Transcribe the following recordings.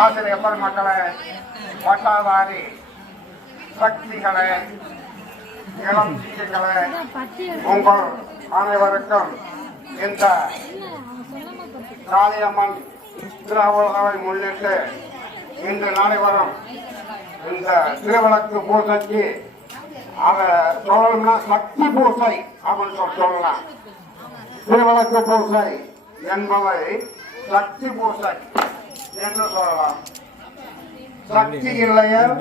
ஆசிரியர் பெருமக்களே, பட்டாதாரி சக்திகளே, இளம் சீக்கிகளே, உங்கள் அனைவருக்கும் இந்த காளியம்மன் திருவிழாவை முன்னிட்டு இன்று நடைபெறும் இந்த திருவிளக்கு பூசைக்கு அதை சொல்லணும்னா சக்தி பூசை அப்படின்னு சொல்லலாம். திருவிளக்கு பூசை என்பதை சக்தி பூசை என்று சொல்லலாம். சக்தி இல்லையர்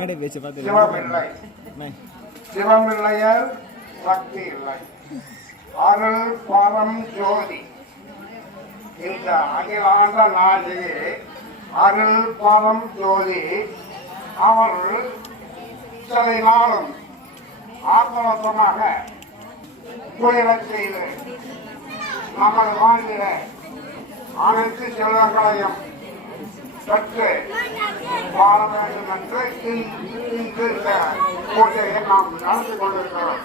சிவம் இல்லை, சிவம் இல்லையர் சக்தி இல்லை. அருள் பரம் ஜோதி இந்த அகிலாண்ட நாடியே அருள் பரம் ஜோதி. அவர் சில நாளும் ஆத்மவசமாக குளிரச் செய்து நமது வாழ்கிற அனைத்து செல்வங்களையும் பெற்று வாழ வேண்டும் என்று இந்த பூஜையை நாம் நடத்தி கொண்டிருக்கிறோம்.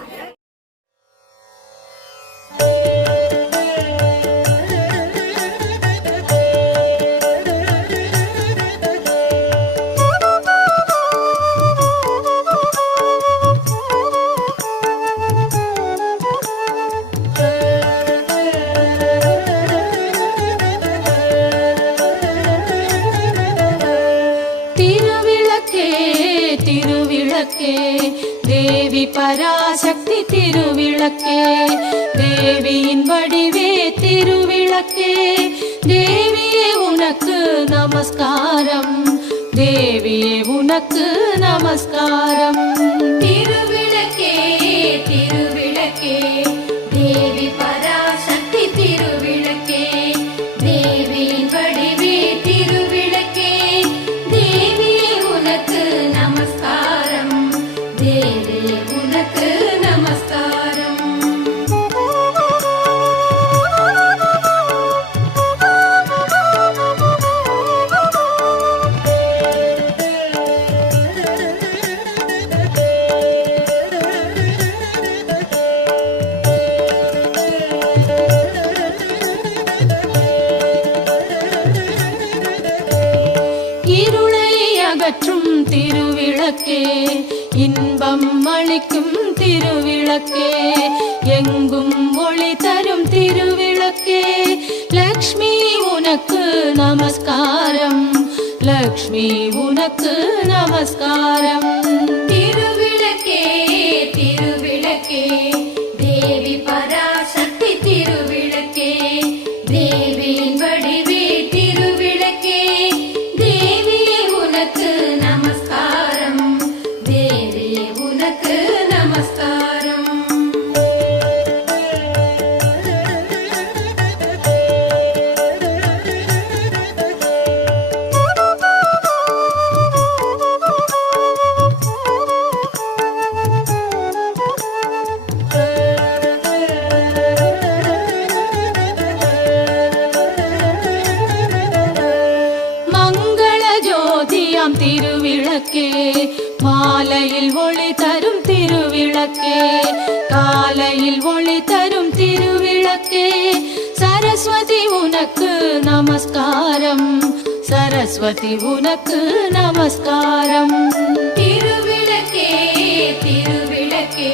தேவி பராசக்தி திருவிளக்கே, தேவியின் வடிவே திருவிளக்கே, தேவியே உனக்கு நமஸ்காரம், தேவியே உனக்கு நமஸ்காரம். திருவிளக்கே திருவிளக்கே தேவி பராசக்தி திருவிளக்கே, தேவியின் வடிவே திருவிளக்கே, தேவியே உனக்கு நமஸ்காரம், தேவியே உனக்கு நமஸ்காரம். இருளை அகற்றும் திருவிளக்கே, இன்பம் அளிக்கும் திருவிளக்கே, எங்கும் ஒளி தரும் திருவிளக்கே, லக்ஷ்மி உனக்கு நமஸ்காரம், லக்ஷ்மி உனக்கு நமஸ்காரம். திருவிளக்கே திருவிளக்கே தேவி பராசக்தி திருவிளக்கே, தேவியின் வடிவே திருவிளக்கே, தேவியே உனக்கு நமஸ்காரம், தேவியே உனக்கு நமஸ்காரம். திருவிளக்கே மாலையில் ஒளி தரும் திருவிளக்கே, காலையில் ஒளி தரும் திருவிளக்கே, சரஸ்வதி உனக்கு நமஸ்காரம், சரஸ்வதி உனக்கு நமஸ்காரம். திருவிளக்கே திருவிளக்கே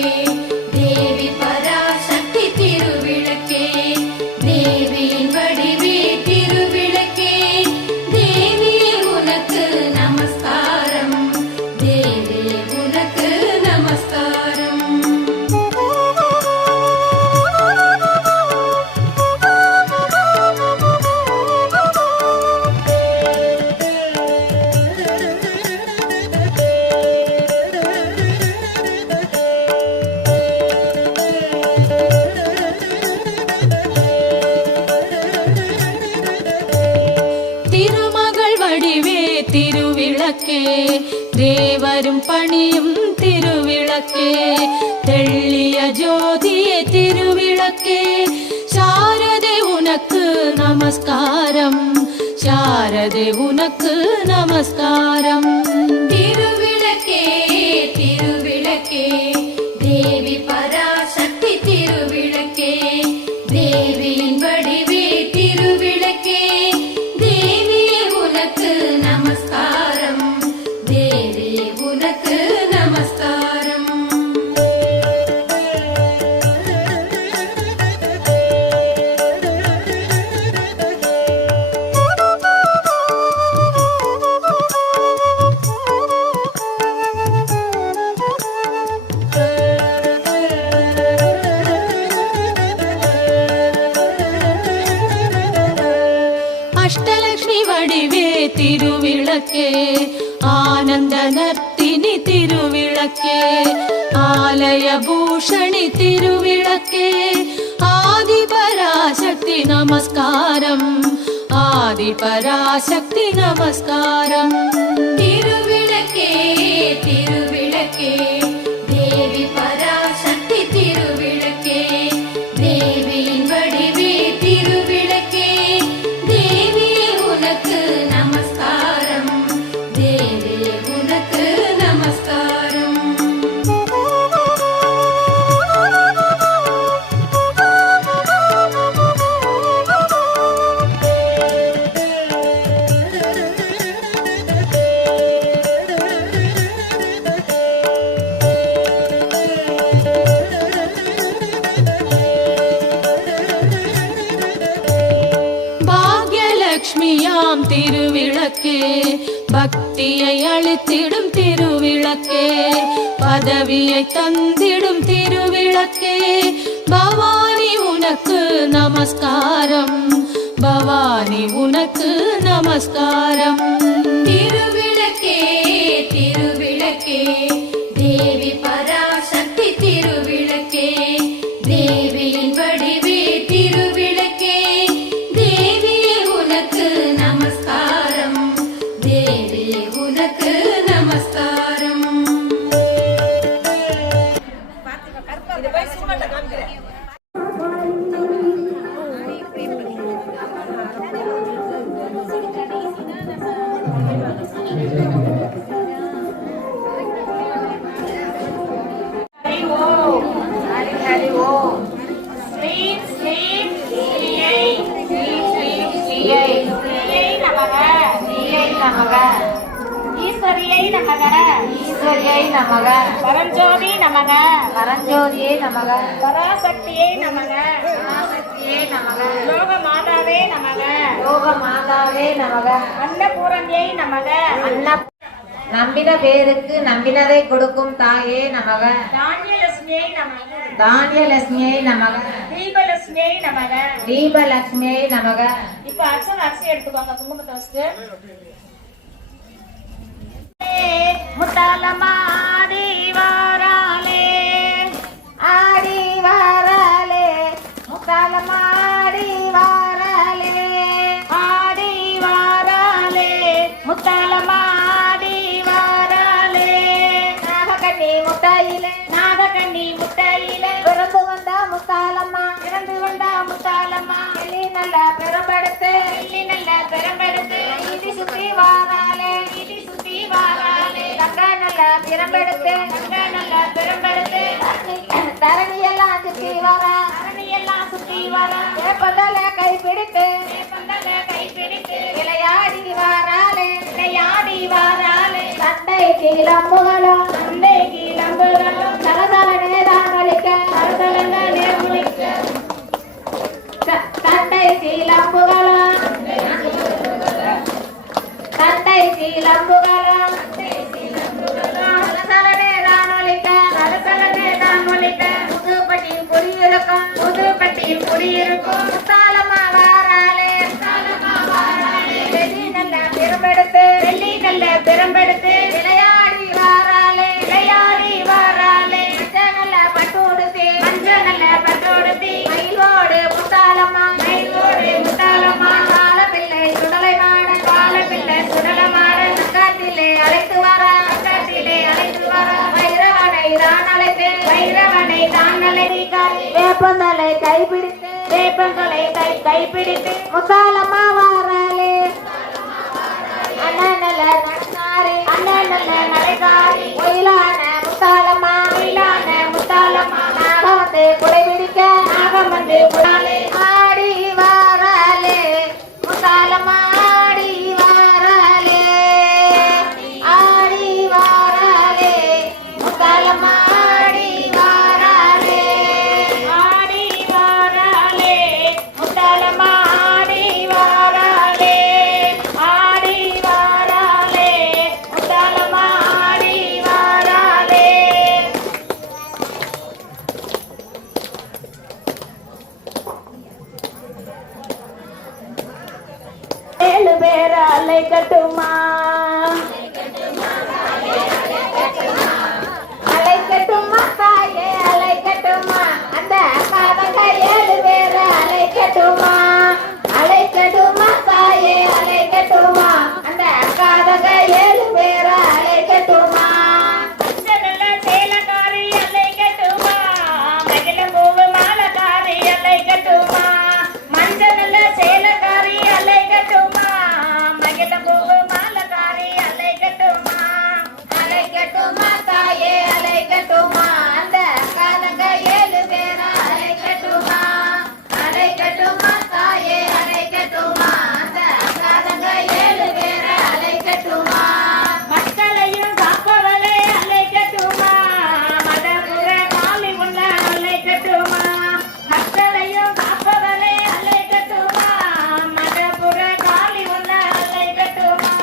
தேவி பராசக்தி திருவிளக்கே, தேவியின் வடிவே திருவிளக்கே, தேவியே உனக்கு நமஸ்காரம், தேவியே உனக்கு நமஸ்காரம். திருமகள் வடிவே திருவிளக்கே, தேவரும் பணியும் திருவிளக்கே, தெள்ளிய ஜோதியே திருவிளக்கே, சாரதே உனக்கு நமஸ்காரம், சாரதே உனக்கு நமஸ்காரம். திருவிளக்கே திருவிளக்கே தேவி பராசக்தி திருவிளக்கே, தேவியின் வடிவே திருவிளக்கே, தேவியே உனக்கு நமஸ்காரம், வடிவே திருவிளக்கே ஆனந்த நர்த்தினி திருவிளக்கே ஆலய பூஷணி திருவிளக்கே ஆதிபராசக்தி நமஸ்காரம் ஆதிபராசக்தி நமஸ்காரம் திருவிளக்கே திருவிளக்கே தேவி பராசக்தி திருவிளக்கே தேவியின் வடிவே திருவிளக்கே தேவியே உனக்கு நமஸ்காரம் தேவியே உனக்கு நமஸ்காரம் பாக்யலட்சுமியாம் திருவிளக்கே பக்தியை அளித்திடும் திருவிளக்கே பதவியை தந்திடும் திருவிளக்கே பவானி உனக்கு நமஸ்காரம் பவானி உனக்கு நமஸ்காரம் திருவிளக்கே திருவிளக்கே தேவி பராசக்தி திருவிளக்கே தேவியின் வடிவே திருவிளக்கே தேவியே உனக்கு நமஸ்காரம் தேவியே உனக்கு நமஸ்காரம் ஈஸ்வரியை நமக ஈஸ்வரியை நமக பரஞ்சோதி நமக பரஞ்சோதியே நமக பராசக்தியை நமக பராசக்தியே நமக லோக மாதாவே நமக லோக மாதாவே நமக அன்னபூரணியை நமக அன்ன நம்பின பேருக்கு நம்பினதை கொடுக்கும் தாயே நமக தானியலட்சுமியை நமக தானியலட்சுமியை நமக தீபலட்சுமியை நமக தீபலட்சுமியை நமக இப்ப அரிசி எடுத்துக்கோங்க குங்குமத்தை வச்சுட்டு முத்தாலமாடி வாராலே ஆடி வாராலே முத்தாலமாடி வாராலே ஆடி வாராலே முத்தாலமாடி வாராலே நாகக்கண்ணி முட்டையிலே பிறந்து வந்தா முத்தாலம்மா பிறந்து வந்தா முத்தாலம்மா வெள்ளி நல்ல பெரும்படுத்து வீதி சுத்தி வாராலே தங்க நல்ல பெரும்பெடுத்து தரணியெல்லாம் சுத்தி வர வேப்பந்தல கைப்பிடித்து விளையாடி வாராலே சண்டை கீழம்புகளும் தலதலனே தான் ஒழிக்க சண்டை கீழம்புகளும் புதுப்பட்டியில் குடியிருக்கும் முத்தாலம்மா வாராலே வெள்ளி நல்ல பெரும்பெடுத்து விளையாடி வாராலே மஞ்ச நல்ல பட்டு உடுத்தி மயிலோடு முத்தாலம்மா காலப்பிள்ளை சுடலை மாட நக்காத்திலே அழைத்து வர வைரவனை தான் அழைத்து வேப்பந்தலை கைப்பிடித்து முத்தாலம்மா வாராலே அண்ணனல்ல நடைகாரி ஒயிலான முத்தாலம்மா நாகம் வந்து குடை பிடிக்க ஆடி வாராலே முத்தாலம்மா ஆடி வாராலே முத்தாலம்மா ஆடி வாராலே முத்தாலம்மா ஆடி வாராலே முத்தாலம்மா ஆடி வாராலே அலைக்கட்டுமா அலைக்கட்டுமா தாயே அலைக்கட்டுமா அந்த காதக 7 பேர அலைக்கட்டுமா அலைக்கட்டுமா தாயே அலைக்கட்டுமா அந்த காதக 7 பேர அலைக்கட்டுமா மஞ்சள் சேலக்காரி அலைக்கட்டுமா மகிழம் பூவு மாலக்காரி அலைக்கட்டுமா மஞ்சள் சேலக்காரி அலைக்கட்டுமா மகிழம் பூவு மாலக்காரி அலைக்கட்டுமா அலைக்கட்டுமா தாயே அலைக்கட்டுமா அந்த காதக 7 பேர அலைக்கட்டுமா அலைக்கட்டுமா தாயே அலைக்கட்டுமா அந்த காதக 7 பேர அலைக்கட்டுமா மக்களையும் காப்பவளே அலைக்கட்டுமா மதபுர காளி உள்ள அலைக்கட்டுமா மக்களையும் காப்பவளே அலைக்கட்டுமா மதபுர காளி உள்ள அலைக்கட்டுமா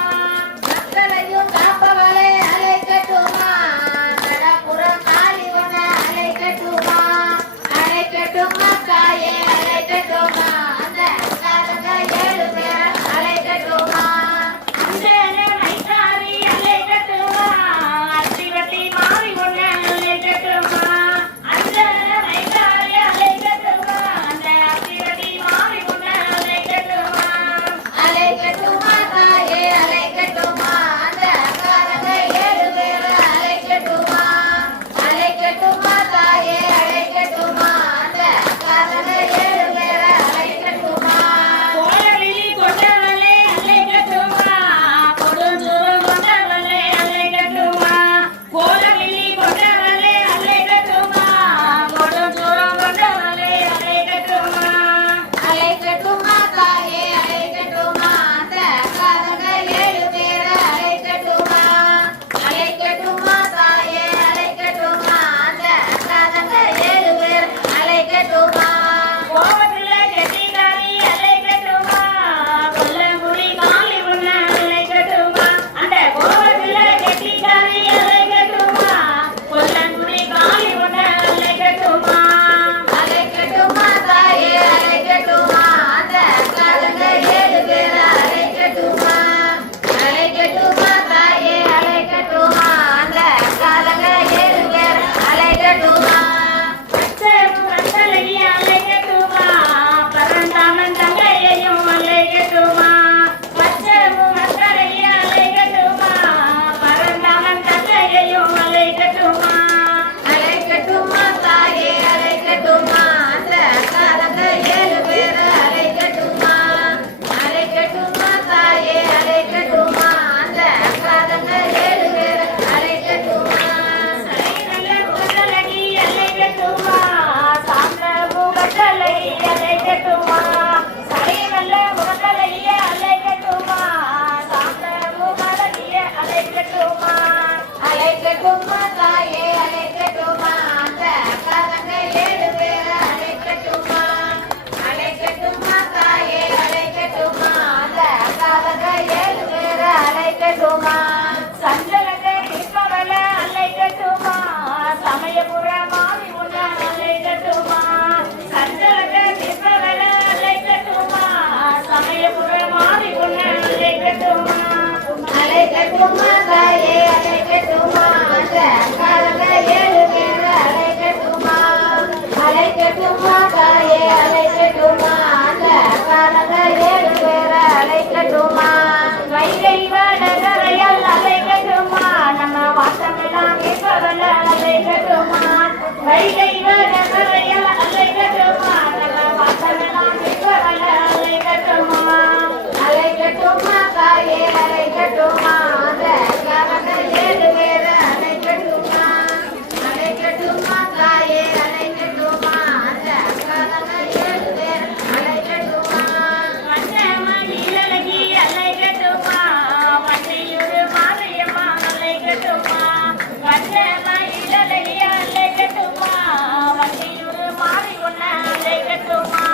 மக்களையும் காப்பவளே அலைக்கட்டுமா நடப்புறம் காளி உன்ன அலைக்கட்டுமா அலைக்கட்டுமா தாயே அலைக்கட்டுமா அந்த காதக 7 பேர அலைக்கட்டுமா அஞ்சன மைக்காரி அலைக்கட்டுமா அத்திவட்டி மாறி உள்ள அலைக்கட்டுமா அஞ்சன மைக்காரி அலைக்கட்டுமா அந்த அத்திவட்டி மாறி உள்ள அலைக்கட்டுமா அலைக்கட்டுமா தாயே அலைக்கட்டுமா அந்த காதக 7 பேர அலைக்கட்டுமா அலைக்கட்டுமா தாயே அலைக்கட்டுமா அந்த காதக 7 பேர அலைக்கட்டுமா கோலவிழி கொண்டவளே அலைக்கட்டுமா கொடுஞ்சூரம் கொண்டவளே அலைக்கட்டுமா கோலவிழி கொண்டவளே அலைக்கட்டுமா கொடுஞ்சூரம் கொண்டவளே அலைக்கட்டுமா அலைக்கட்டுமா தாயே அலைக்கட்டுமா அந்த காதக 7 பேர அலைக்கட்டுமா அலைக்கட்டுமா தாயே அலைக்கட்டுமா அந்த காதக 7 பேர அலைக்கட்டுமா கோவத்துல கெட்டிக்காரி அலைக்கட்டுமா கொல்லங்குடி காளி உன்ன அலைக்கட்டுமா அந்த கோவத்துல கெட்டிக்காரி அலைக்கட்டுமா கொல்லங்குடி காளி உன்ன அலைக்கட்டுமா அலைக்கட்டுமா தாயே அலைக்கட்டுமா அந்த காதக 7 பேர அலைக்கட்டுமா அலைக்கட்டுமா தாயே அலைக்கட்டுமா அந்த காதக 7 பேர அலைக்கட்டுமா பச்சையு மத்தலைய அலைக்கட்டுமா பரந்தாமன் தங்கையையும் அலைக்கட்டுமா பச்சையு மத்தலைய அலைக்கட்டுமா பரந்தாமன் தங்கையையும் அலைக்கட்டுமா அலைக்கட்டுமா தாயே அலைக்கட்டுமா அந்த காதக 7 பேர அலைக்கட்டுமா அலைக்கட்டுமா தாயே அலைக்கட்டுமா அந்த காதக 7 பேர அலைக்கட்டுமா சரைநல்ல முகத்தலகி அலைக்கட்டுமா சாந்தமு கட்டளை அலைக்கட்டுமா சரைநல்ல முகத்தலைய அலைக்கட்டுமா சாந்தமு கலகிய அலைக்கட்டுமா அலைக்கட்டுமா தாயே அலைக்கட்டுமா அந்த காதக 7 பேர அலைக்கட்டுமா அலைக்கட்டுமா தாயே அலைக்கட்டுமா அந்த காதக 7 பேர அலைக்கட்டுமா சஞ்சலத்தை நிற்பவள அலைக்கட்டுமா சமயபுர மாறி உள்ள அலைக்கட்டுமா சஞ்சலத்தை நிற்பவள அலைக்கட்டுமா சமயபுர மாறி உள்ள அலைக்கட்டுமா அலைக்கட்டுமா தாயே அலைக்கட்டுமா அந்த காதக 7 பேர அலைக்கட்டுமா அலைக்கட்டுமா தாயே அலைக்கட்டுமா அந்த காதக 7 பேர அலைக்கட்டுமா வைகை வடகரையால் அலைக்கட்டுமா நம்ம வாசமெல்லாம் நிற்பவள அலைக்கட்டுமா வைகை வடகரையால் அலைக்கட்டுமா நம்ம வாசமெல்லாம் நிற்பவள அலைக்கட்டுமா அலைக்கட்டுமா தாயே அலைக்கட்டுமா அந்த காதக 7 பேர அலைக்கட்டுமா அலைக்கட்டுமா தாயே அலைக்கட்டுமா அந்த காதக 7 பேர அலைக்கட்டுமா மஞ்சமயிலழகி அலைக்கட்டுமா வண்டியூர் மாரியம்மா அலைக்கட்டுமா மஞ்சமயிலழகி அலைக்கட்டுமா வண்டியூர் மாறி உன்ன அலைக்கட்டுமா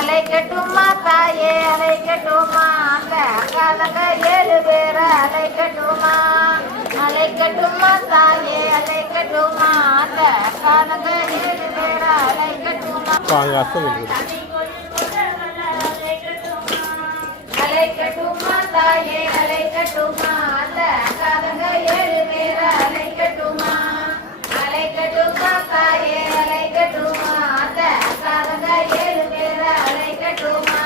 அலைக்கட்டுமா தாயே அலைக்கட்டுமா அந்த காதக 7 பேர அலைக்கட்டுமா அலைக்கட்டுமா தாயே அலைக்கட்டுமா அந்த காதக 7 பேர அலைக்கட்டுமா சாமி கோயில் கொண்டவள அலைக்கட்டுமா அலைக்கட்டுமா தாயே அழைக்கட்டுமா அந்த அக்காதங்க 7 பேரை அழைக்கட்டுமா அழைக்கட்டுமா தாயே அழைக்கட்டுமா அந்த அக்காதங்க 7 பேரை அழைக்கட்டுமா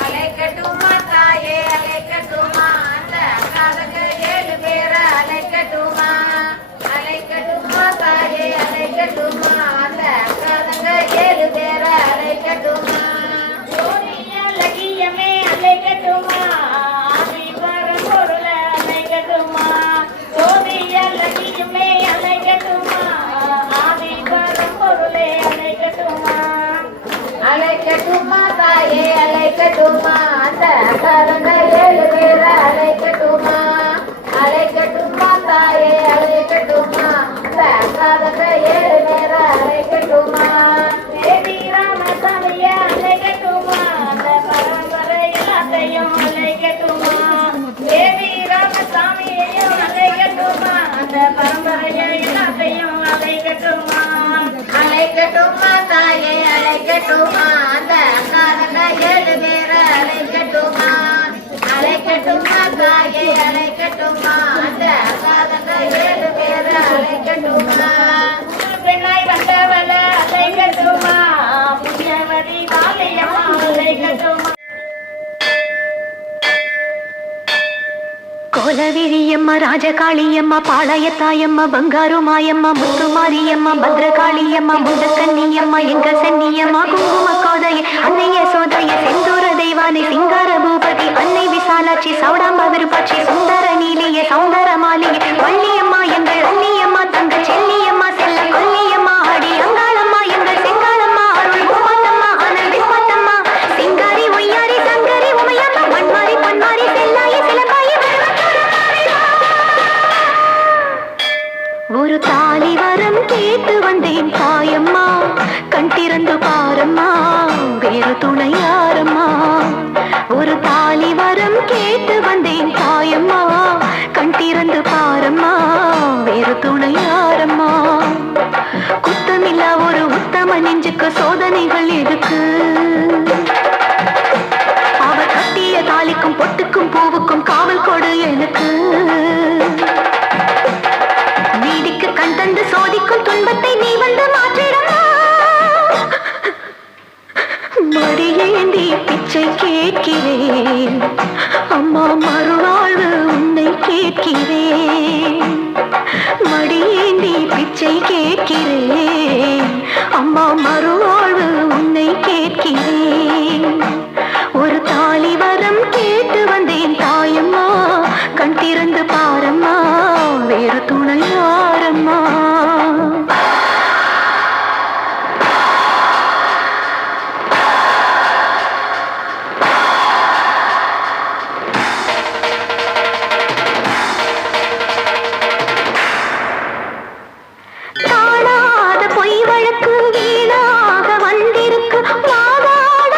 அழைக்கட்டுமா தாயே அழைக்கட்டுமா அந்த அக்காதங்க 7 பேரை அழைக்கட்டுமா அழைக்கட்டுமா தாயே அழைக்கட்டுமா அந்த அக்காதங்க 7 பேரை அழைக்கட்டுமா லகியமே அழைக்கட்டுமா ஆதி பரம்பொருள அழைக்கட்டுமா சோதிய லகியமே அழைக்கட்டுமா ஆதி பரம்பொருளே அழைக்கட்டுமா அழைக்கட்டுமா தாயே அழைக்கட்டுமா அந்த அக்காதங்க 7 பேரை அழைக்கட்டுமா அழைக்கட்டுமா தாயே அழைக்கட்டுமா அந்த அக்காதங்க 7 பேரை அழைக்கட்டுமா தேவி ராமசாமிய அழைக்கட்டுமா அந்த பரம்பரை எல்லாத்தையும் அழைக்கட்டுமா தேவி ராமசாமியையும் அழைக்கட்டுமா அந்த பரம்பரையை எல்லாத்தையும் அழைக்கட்டுமா அழைக்கட்டுமா தாயே அழைக்கட்டுமா அந்த அக்காதங்க 7 பேரை அழைக்கட்டுமா அழைக்கட்டுமா தாயே அழைக்கட்டுமா அந்த அக்காதங்க 7 பேரை அழைக்கட்டுமா பெண்ணாய் வந்தவள அழைக்கட்டுமா புண்ணியவதி காளியம்மா அழைக்கட்டுமா கோலவிழியம்மா ராஜகாளியம்மா பாளையத்தாயம்மா பங்காரு மாயம்மா முத்துமாரியம்மா பத்ரகாளியம்மா முண்டக்கன்னியம்மா எங்க சன்னியம்மா குங்கும கோதைய அன்னைய சோதைய செந்தூர தெய்வானை சிங்கார பூபதி அன்னை விசாலாட்சி சௌடாம்ப விருப்பாட்சி சுந்தர நீலிய சௌந்தர மாளிகை வள்ளியம்மா எங்கள் அன்னியம்மா தங்க செல்லியம்மா செல்ல கொல்லியம்மா ஆடி அங்காளம்மா எங்கள் செங்காளம்மா அருள் பூமாத்தம்மா அனல் விஸ்வத்தம்மா சிங்காரி ஒய்யாரி சங்கரி உமையம்மா மண்மாரி பொன்மாரி செல்லாயி சிலம்பாயி ஒரு தாலி வரம் கேட்டு வந்தேன் தாயம்மா கண் திறந்து பாரம்மா வேறு துணை யாரம்மா ஒரு தாலி வரம் கேட்டு வந்தேன் தாயம்மா கண் திறந்து பாரம்மா வேறு துணை யாரம்மா குத்தமில்லா ஒரு உத்தம நெஞ்சுக்கு சோதனைகள் எதுக்கு அவர் கட்டிய தாலிக்கும் பொட்டுக்கும் பூவுக்கும் காவல் கொடு எனக்கு நீதிக்கு கண் தந்து சோதிக்கும் துன்பத்தை நீ வந்து மாற்றிடமா மடியேந்தி பிச்சை கேட்கிறேன் அம்மா மறுவாழ்வு உன்னை கேட்கிறேன் மடியேந்தி பிச்சை கேட்கிறேன் அம்மா மறுவாழ்வு உன்னை கேட்கிறேன் ஒரு தாலி வரம் கேட்டு வந்தேன் தாயம்மா கண் திறந்து பாரம்மா வேறு துணை யாரம்மா தாழாத பொய் வழக்கு வீணாக வந்திருக்கு வாதாட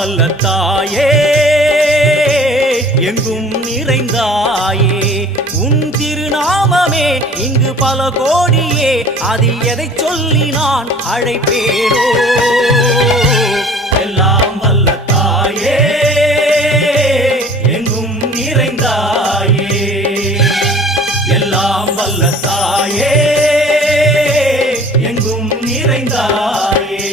வல்ல தாயே எங்கும் நிறைந்தாயே உன் திருநாமமே இங்கு பல கோடியே அதில் எதை சொல்லி நான் அழைப்பேனோ எல்லாம் வல்ல தாயே எங்கும் நிறைந்தாயே எல்லாம் வல்ல தாயே எங்கும் நிறைந்தாயே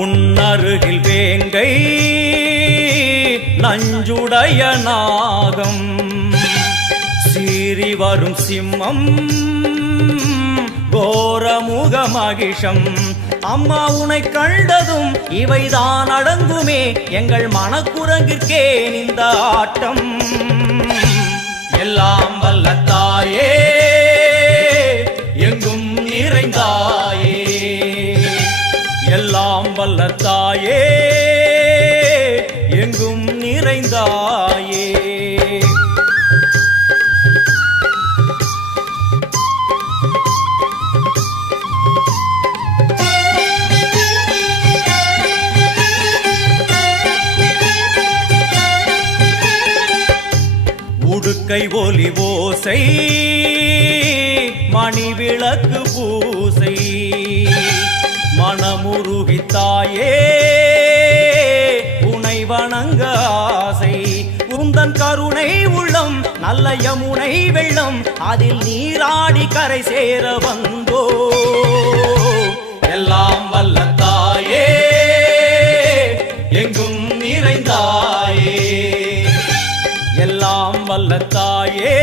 உன்னருகில் வேங்கை நஞ்சுடைய நாகம் சீறி வரும் சிம்மம் கோரமுக மகிஷம் அம்மா உனை கண்டதும் இவைதான் அடங்குமே எங்கள் மனக்குரங்கிற்கே இந்த ஆட்டம் எல்லாம் வல்ல தாயே எங்கும் நிறைந்தாயே எல்லாம் வல்ல தாயே எங்கும் நிறைந்தாயே உடுக்கை ஒலி ஓசை மணி விளக்கு பூசை மனமுருகித்தாயே உனை வணங்க ஆசை உந்தன் கருணை உள்ளம் நல்ல யமுனை வெள்ளம் அதில் நீராடி கரை சேர வந்தோ எல்லாம் வல்ல தாயே எங்கும் நிறைந்தாயே எல்லாம் வல்ல தாயே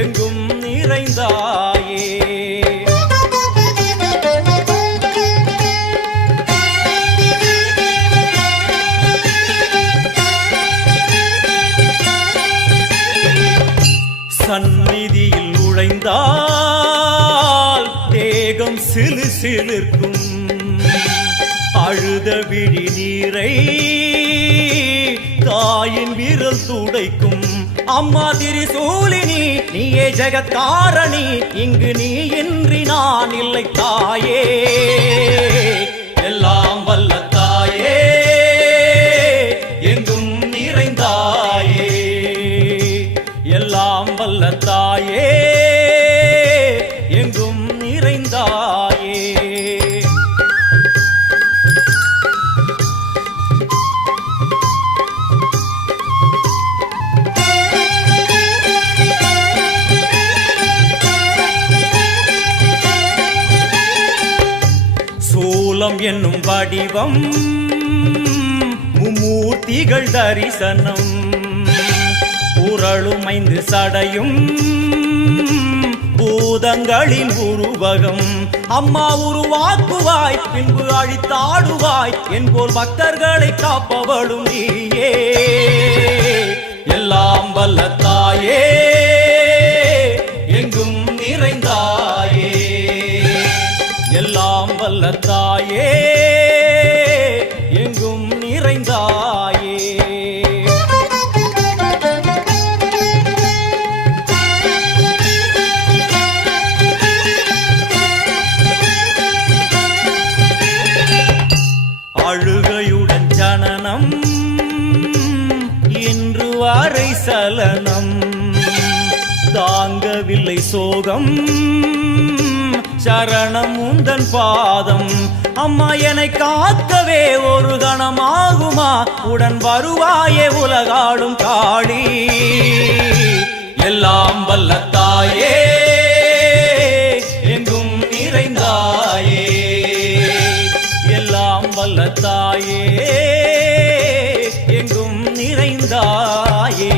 எங்கும் நிறைந்தாயே சந்நிதியில் நுழைந்தால் தேகம் சிலு சிலிர்க்கும் அழுத விழி நீரை தாயின் விரல் துடைக்கும் அம்மா திரிசூலினி நீயே ஜெகத்காரணி இங்கு நீ இன்றி நான் இல்லை தாயே எல்லாம் வல்ல தாயே எங்கும் நிறைந்தாயே எல்லாம் வல்ல தாயே எங்கும் நிறைந்தாயே சூலம் என்னும் வடிவம் மும்மூர்த்திகள் தரிசனம் உரளும் 5 சடையும் பூதங்களின் உருவகம் அம்மா உருவாக்குவாய் பின்பு அழித்தாடுவாய் என்போல் பக்தர்களை காப்பவளும் நீயே எல்லாம் வல்ல தாயே எங்கும் நிறைந்தாயே எல்லாம் வல்ல தாயே எங்கும் நிறைந்தாயே அழுகையுடன் ஜனனம் இன்று வரை சலனம் தாங்கவில்லை சோகம் சரணம் உந்தன் பாதம் அம்மா என்னை காக்கவே ஒரு கணமாகுமா உடன் வருவாயே உலகாடும் காளி எல்லாம் வல்ல தாயே எங்கும் நிறைந்தாயே எல்லாம் வல்ல தாயே எங்கும் நிறைந்தாயே